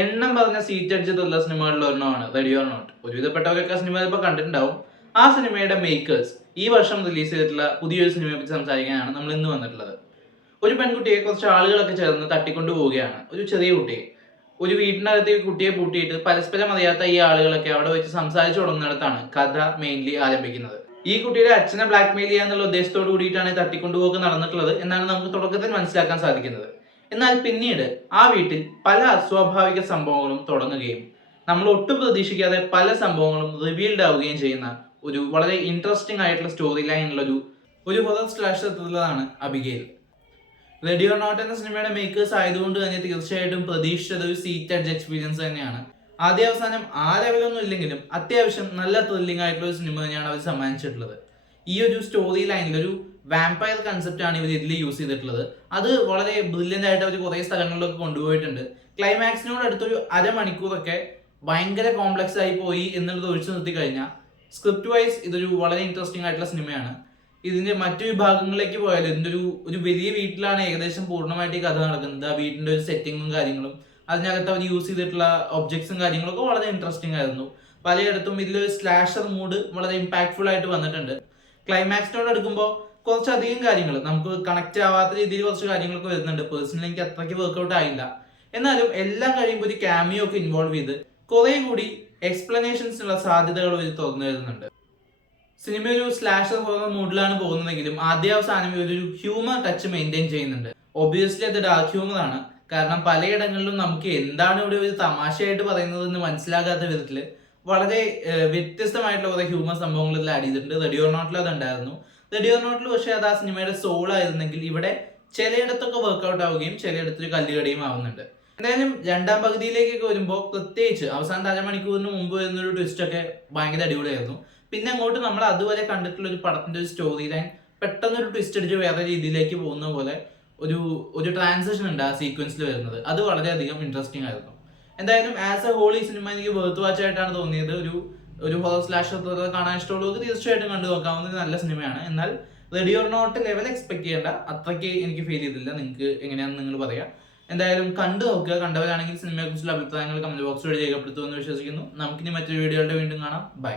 എണ്ണം പറഞ്ഞ സീറ്റ് അടിച്ചിട്ടുള്ള സിനിമകളിൽ ഒരെണ്ണമാണ് റെഡി ഓർ നോട്ട്. ഒരുവിധപ്പെട്ടവരൊക്കെ സിനിമ ഇപ്പോൾ കണ്ടിട്ടുണ്ടാവും. ആ സിനിമയുടെ മേക്കേഴ്സ് ഈ വർഷം റിലീസ് ചെയ്തിട്ടുള്ള പുതിയൊരു സിനിമയെ പറ്റി സംസാരിക്കാനാണ് നമ്മൾ ഇന്ന് വന്നിട്ടുള്ളത്. ഒരു പെൺകുട്ടിയെ കുറച്ച് ആളുകളൊക്കെ ചേർന്ന് തട്ടിക്കൊണ്ടു പോവുകയാണ്. ഒരു ചെറിയ കുട്ടിയെ ഒരു വീട്ടിനകത്ത് ഈ കുട്ടിയെ പൂട്ടിയിട്ട് പരസ്പരം അറിയാത്ത ഈ ആളുകളൊക്കെ അവിടെ വെച്ച് സംസാരിച്ചു തുടങ്ങുന്നിടത്താണ് കഥ മെയിൻലി ആരംഭിക്കുന്നത്. ഈ കുട്ടിയുടെ അച്ഛനെ ബ്ലാക്ക്മെയിൽ ചെയ്യാന്നുള്ള ഉദ്ദേശത്തോട് കൂടിയിട്ടാണ് തട്ടിക്കൊണ്ടുപോക്ക് നടന്നിട്ടുള്ളത് എന്നാണ് നമുക്ക് തുടക്കത്തിൽ മനസ്സിലാക്കാൻ സാധിക്കുന്നത്. എന്നാൽ പിന്നീട് ആ വീട്ടിൽ പല അസ്വാഭാവിക സംഭവങ്ങളും തുടങ്ങുകയും നമ്മൾ ഒട്ടും പ്രതീക്ഷിക്കാതെ പല സംഭവങ്ങളും റിവീൽഡ് ആവുകയും ചെയ്യുന്ന ഒരു വളരെ ഇൻട്രസ്റ്റിംഗ് ആയിട്ടുള്ള സ്റ്റോറി ലൈനുള്ള ഒരു ഹൊറർ സ്ലാഷർ ത്രില്ലറാണ് അബിഗെയിൽ. റെഡി ഓർ നോട്ട് എന്ന സിനിമയുടെ മേക്കേഴ്സ് ആയതുകൊണ്ട് തന്നെ തീർച്ചയായിട്ടും പ്രതീക്ഷിച്ചത് ഒരു സീറ്റ് അഡ്ജ് എക്സ്പീരിയൻസ് തന്നെയാണ്. ആദ്യ അവസാനം ആ ലെവലൊന്നും ഇല്ലെങ്കിലും അത്യാവശ്യം നല്ല ത്രില്ലിംഗ് ആയിട്ടുള്ള ഒരു സിനിമ തന്നെയാണ് അവർ സമ്മാനിച്ചിട്ടുള്ളത്. ഈ ഒരു സ്റ്റോറി ലൈനിൽ ഒരു വാമ്പയർ കൺസെപ്റ്റ് ആണ് ഇവർ ഇതിൽ യൂസ് ചെയ്തിട്ടുള്ളത്. അത് വളരെ ബ്രില്യൻ്റ് ആയിട്ട് അവർ കുറേ സ്ഥലങ്ങളിലൊക്കെ കൊണ്ടുപോയിട്ടുണ്ട്. ക്ലൈമാക്സിനോട് അടുത്തൊരു അരമണിക്കൂറൊക്കെ ഭയങ്കര കോംപ്ലക്സ് ആയി പോയി എന്നുള്ളത് ഒഴിച്ചു നിർത്തി കഴിഞ്ഞാൽ സ്ക്രിപ്റ്റ് വൈസ് ഇതൊരു വളരെ ഇൻട്രസ്റ്റിംഗ് ആയിട്ടുള്ള സിനിമയാണ്. ഇതിന്റെ മറ്റു വിഭാഗങ്ങളിലേക്ക് പോയാൽ ഇതിന്റെ ഒരു വലിയ വീട്ടിലാണ് ഏകദേശം പൂർണ്ണമായിട്ട് ഈ കഥ നടക്കുന്നത്. ആ വീടിന്റെ ഒരു സെറ്റിങ്ങും കാര്യങ്ങളും അതിനകത്ത് അവർ യൂസ് ചെയ്തിട്ടുള്ള ഒബ്ജക്ട്സും കാര്യങ്ങളൊക്കെ വളരെ ഇൻട്രസ്റ്റിംഗ് ആയിരുന്നു. പലയിടത്തും ഇതിലൊരു സ്ലാഷർ മൂഡ് വളരെ ഇമ്പാക്ട്ഫുൾ ആയിട്ട് വന്നിട്ടുണ്ട്. ക്ലൈമാക്സിനോട് അടുക്കുമ്പോൾ കുറച്ചധികം കാര്യങ്ങൾ നമുക്ക് കണക്ട് ആവാത്ത രീതിയിൽ കുറച്ച് കാര്യങ്ങളൊക്കെ വരുന്നുണ്ട്. പേഴ്സണലി എനിക്ക് അത്രയ്ക്ക് വർക്ക്ഔട്ട് ആയില്ല. എന്നാലും എല്ലാം കഴിയുമ്പോൾ ഒരു ക്യാമിയോ ഒക്കെ ഇൻവോൾവ് ചെയ്ത് കുറെ കൂടി എക്സ്പ്ലനേഷൻസിനുള്ള സാധ്യതകൾ തുറന്നു വരുന്നുണ്ട്. സിനിമ ഒരു സ്ലാഷർ ഹൊറർ മൂഡിലാണ് പോകുന്നതെങ്കിലും ആദ്യാവസാനം ഒരു ഹ്യൂമർ ടച്ച് മെയിൻറ്റെയിൻ ചെയ്യുന്നുണ്ട്. ഒബ്വിയസ്ലി അത് ഡാർക്ക് ഹ്യൂമർ ആണ്. കാരണം പലയിടങ്ങളിലും നമുക്ക് എന്താണ് ഇവിടെ ഒരു തമാശയായിട്ട് പറയുന്നതെന്ന് മനസ്സിലാകാത്ത വിധത്തിൽ വളരെ വ്യത്യസ്തമായിട്ടുള്ള കുറെ ഹ്യൂമർ സംഭവങ്ങൾ ഇതിൽ ആഡ് ചെയ്തിട്ടുണ്ട്. റെഡി ഓർ നോട്ടിൽ അത് ഉണ്ടായിരുന്നു. റെഡി ഓർ നോട്ടിൽ പക്ഷേ അത് ആ സിനിമയുടെ സോൾ ആയിരുന്നെങ്കിൽ ഇവിടെ ചിലയിടത്തൊക്കെ വർക്ക്ഔട്ട് ആവുകയും ചിലയിടത്തൊരു കല്ലുകടിയും ആവുന്നുണ്ട്. എന്തായാലും രണ്ടാം പകുതിയിലേക്കൊക്കെ വരുമ്പോൾ പ്രത്യേകിച്ച് അവസാനത്തെ അരമണിക്കൂറിന് മുമ്പ് വരുന്നൊരു ട്വിസ്റ്റ് ഒക്കെ ഭയങ്കര അടിപൊളിയായിരുന്നു. പിന്നെ അങ്ങോട്ട് നമ്മൾ അതുവരെ കണ്ടിട്ടുള്ള ഒരു പടത്തിന്റെ ഒരു സ്റ്റോറി ലൈൻ പെട്ടെന്നൊരു ട്വിസ്റ്റ് അടിച്ച് വേറെ രീതിയിലേക്ക് പോകുന്ന പോലെ ഒരു ട്രാൻസിഷൻ ഉണ്ട് ആ സീക്വൻസിൽ വരുന്നത്. അത് വളരെയധികം ഇൻട്രസ്റ്റിംഗ് ആയിരുന്നു. എന്തായാലും ആസ് എ ഹോൾ ഈ സിനിമ എനിക്ക് വേർത്ത് വാച്ച് ആയിട്ടാണ് തോന്നിയത്. ഒരു ഹൊറർ സ്ലാഷർ കാണാൻ ഇഷ്ടമുള്ളവർക്ക് തീർച്ചയായിട്ടും കണ്ടു നോക്കാവുന്ന ഒരു നല്ല സിനിമയാണ്. എന്നാൽ ready or not level expect ചെയ്യേണ്ട അത്രയ്ക്ക് എനിക്ക് ഫീൽ ചെയ്തില്ല. നിങ്ങൾക്ക് എങ്ങനെയാണെന്ന് നിങ്ങൾ പറയാം. എന്തായാലും കണ്ടു നോക്കുക. കണ്ടവരാണെങ്കിൽ സിനിമയെ കുറിച്ചുള്ള അഭിപ്രായങ്ങൾ കമന്റ് ബോക്സ് വഴി രേഖപ്പെടുത്തുമെന്ന് വിശ്വസിക്കുന്നു. നമുക്കിനി മറ്റൊരു വീഡിയോയുടെ വീണ്ടും കാണാം. ബൈ.